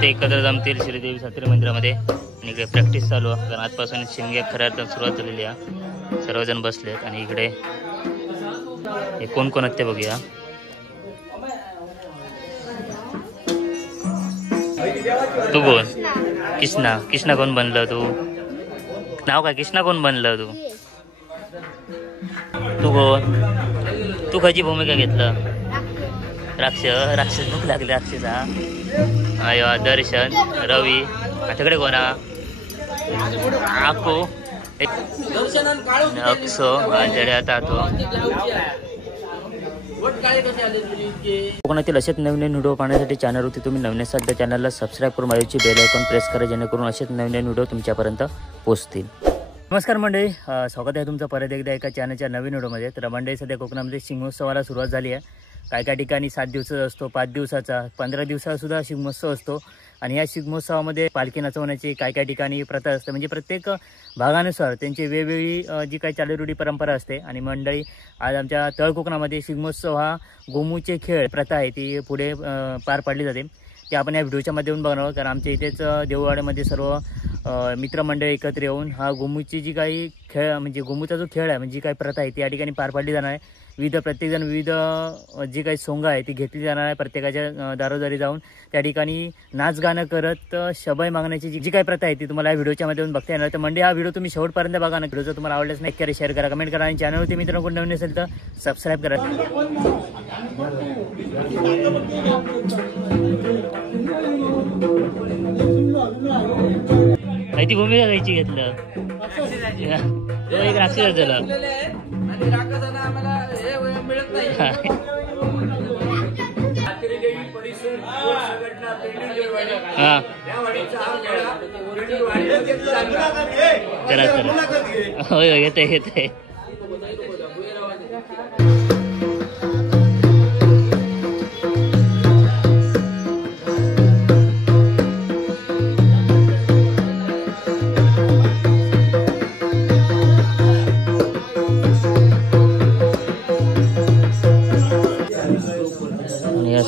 ते एकत्र जमतील श्रीदेवी सातेरी मंदिरामध्ये आणि इकडे प्रॅक्टिस चालू आहे कारण आजपासून शिमग्या खऱ्या अर्थात सुरुवात झालेली आहे. सर्वजण बसलेत आणि इकडे हे कोण कोण आहेत ते बघूया. तू कोण? कृष्णा. कृष्णा कोण बनलं तू? नाव काय? कृष्णा कोण बनलं तू? तू कोण? तू खायची भूमिका घेतलं? राक्षस भूक लागली राक्षसा. अय दर्शन, रवी, आताकडे कोणा? आको, अक्षो, जड्या तातो. कोकणातील असेच नवीन व्हिडिओ पाहण्यासाठी चॅनलवरती तुम्ही नवीन असाल तर चॅनलला सबस्क्राईब करून बाजूची बेल आयकॉन प्रेस करा जेणेकरून असेच नवीन व्हिडिओ तुमच्यापर्यंत पोहोचतील. नमस्कार मंडळी, स्वागत आहे तुमचं परत एकदा एका चॅनलच्या नवीन व्हिडिओमध्ये. तर मंडळी सध्या कोकणामध्ये शिमगोत्सवाला सुरुवात झाली आहे. काय ठिकाणी 7 दिवसाचा असतो, 5 दिवसाचा, 15 दिवसासुद्धा शिमगोत्सव असतो. आणि या शिमगोत्सवामध्ये पालखी नाचवण्याची काय ठिकाणी प्रथा असते. म्हणजे प्रत्येक भागानुसार त्यांची वेगवेगळी जी काही चालीरूढी परंपरा असते. आणि मंडळी आज आमच्या तळ कोकणामध्ये शिमगोत्सव हा गोमूचे खेळ प्रथा आहे ती पुढे पार पाडली जाते. ते आपण या व्हिडिओच्या माध्यमातून बघणार कारण आमच्या इथेच देऊळवाड्यामध्ये सर्व मित्रमंडळी एकत्र येऊन हा गोमूची जी काही खेळ म्हणजे गोमूचा जो खेळ आहे म्हणजे जी काही प्रथा आहे ती या ठिकाणी पार पाडली जाणार आहे. प्रत्येकजण विविध जी काही सोंग आहे ती घेतली जाणार आहे. प्रत्येकाच्या दारोदारी जाऊन त्या ठिकाणी नाच गाणं करत शबय मागण्याची जी काही प्रथा आहे ती तुम्हाला या व्हिडिओच्या माध्यमातून बघता येणार. तर म्हणजे हा व्हिडिओ तुम्ही शेवटपर्यंत बघा ना. व्हिडिओ जर तुम्हाला आवडल्यास नाही करा, शेअर करा, कमेंट करा आणि चॅनलवरती मित्रांनो कोण नवीन असेल तर सबस्क्राईब करा. ती भूमिका घ्यायची घेतलं एक राक्षस झालं. हा चला चला होय येते.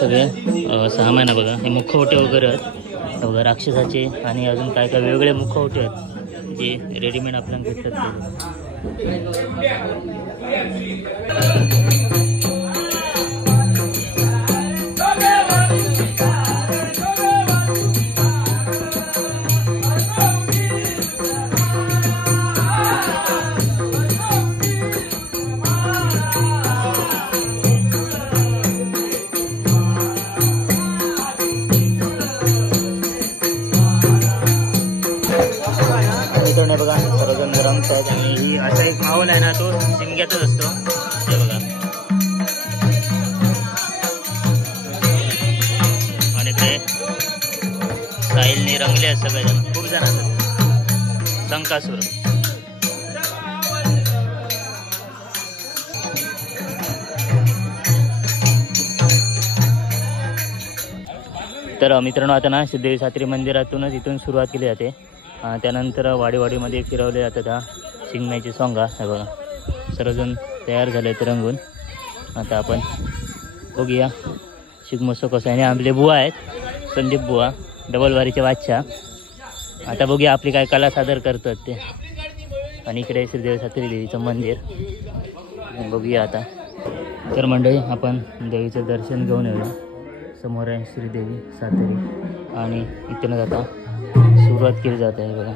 सगळे सामान आहे बघा. हे मुखवटे वगैरे आहेत बघा राक्षसाचे आणि अजून काय काय वेगवेगळे मुखवटे आहेत जे रेडीमेड आपल्याला भेटतात. बघा सर्वजण रमतात आणि असा एक माहोल आहे ना तो शिमग्याचाच असतो. हे बघा आणि ते साहिलने रंगले आहेत सगळेजण, खूप जण असतात. संकासूर तर मित्रांनो आता ना श्रीदेवी सातेरी मंदिरातूनच इथून सुरुवात केली जाते. त्यानंतर वाडीमध्ये फिरवले जातात हा शिंगण्याची सोंगा. हे बघा सर्वजण तयार झाले ते रंगून. आता आपण बघूया शिमगोत्सव कसं आहे. आणि आपले बुवा आहेत संदीप बुवा डबलवारीचे बादशाह. आता बघूया आपली काय कला सादर करतात ते. आणि इकडे श्रीदेवी सातेरी देवीचं मंदिर बघूया आता. तर मंडळी आपण देवीचं दर्शन घेऊन येऊया. समोर आहे श्रीदेवी सातेरी आणि इथूनच आता सुरुवात केली जाते आहे बघा.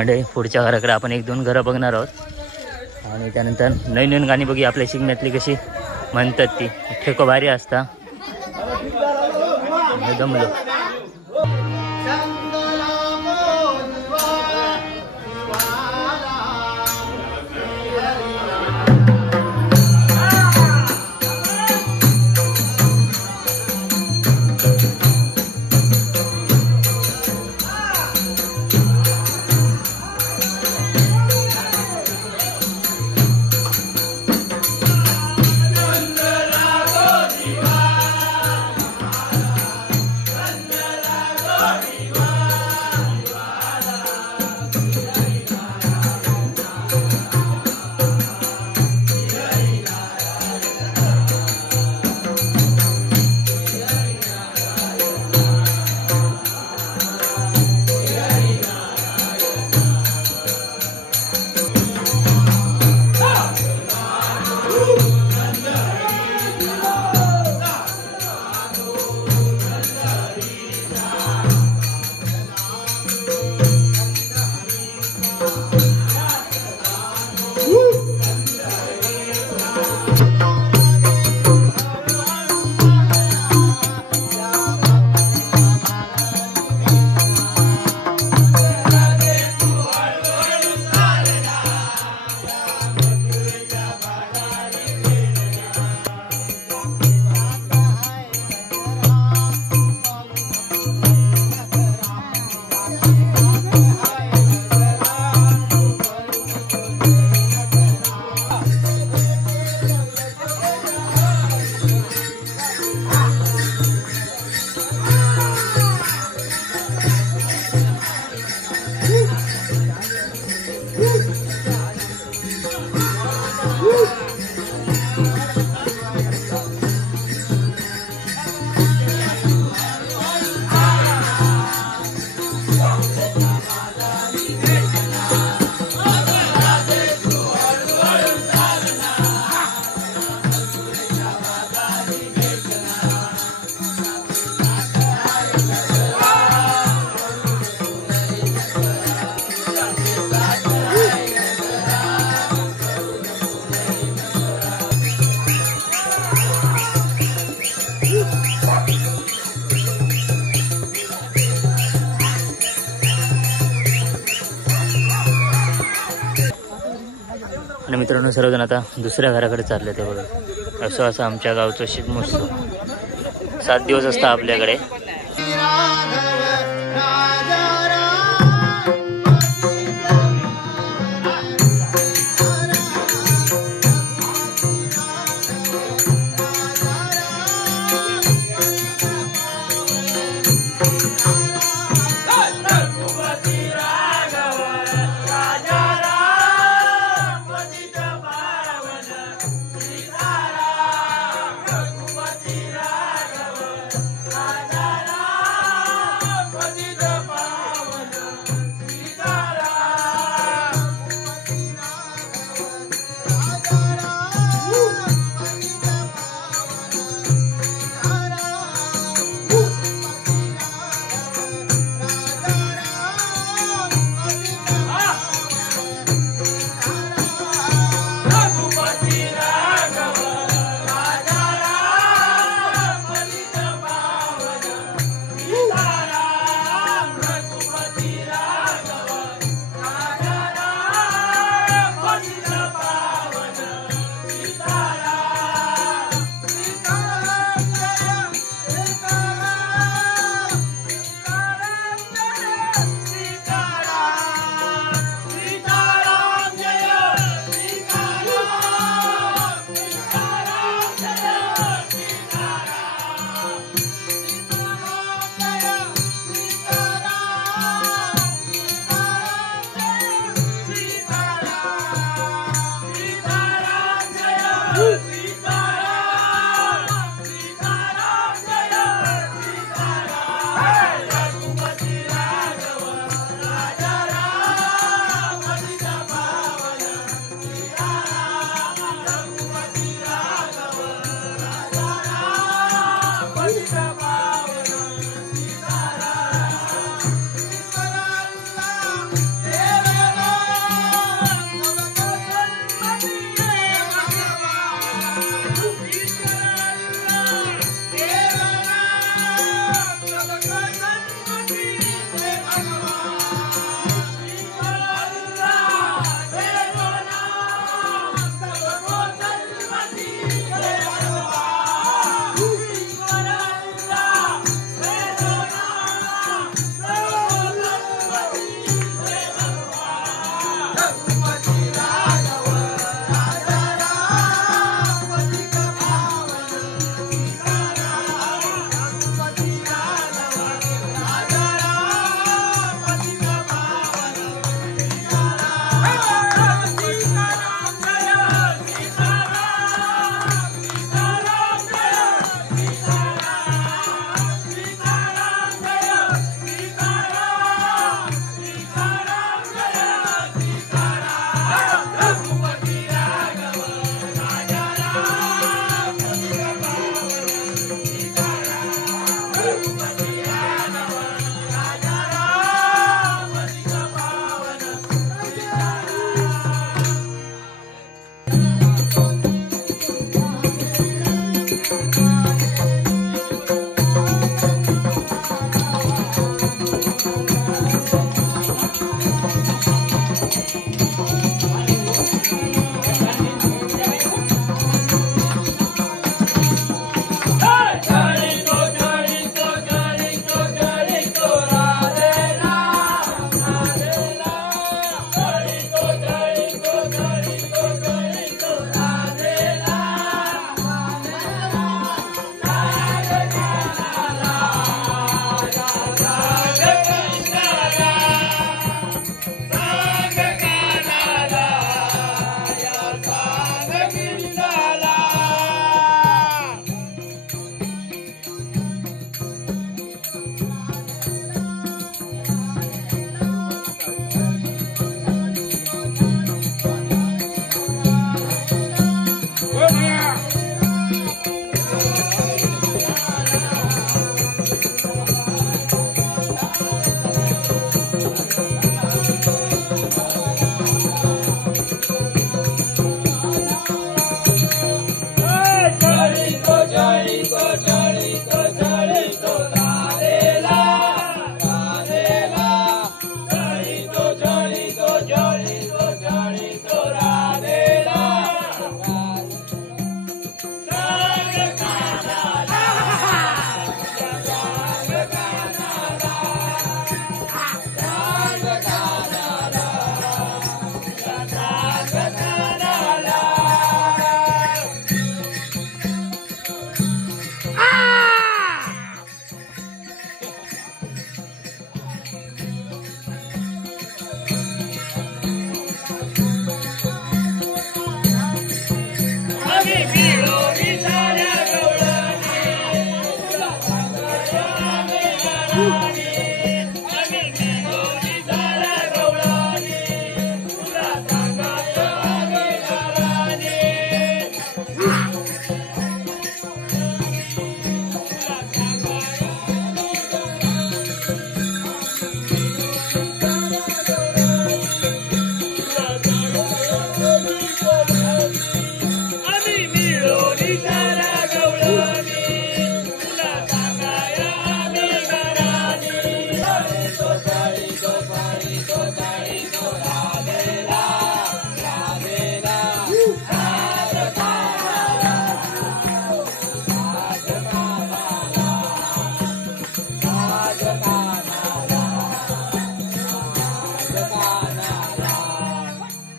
मंडळी पुढच्या घराकडे आपण 1-2 घरं बघणार आहोत आणि त्यानंतर नवीन नवीन गाणी बघी आपल्या शिगम्यातली कशी म्हणतात ती ठेको भारी असता दमलो. आणि मित्रांनो सर्वजण आता दुसऱ्या घराकडे चालले ते बघा. असं आमच्या गावचं शिगमोत्सव 7 दिवस असतं आपल्याकडे. राजा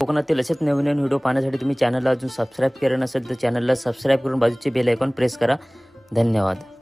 कोकणातील असेच नवीन नवीन व्हिडिओ पाहण्यासाठी तुम्ही चॅनलला अजून सबस्क्राईब केलं नसेल तर चॅनलला सबस्क्राईब करून बाजूचे बेल आयकॉन प्रेस करा. धन्यवाद.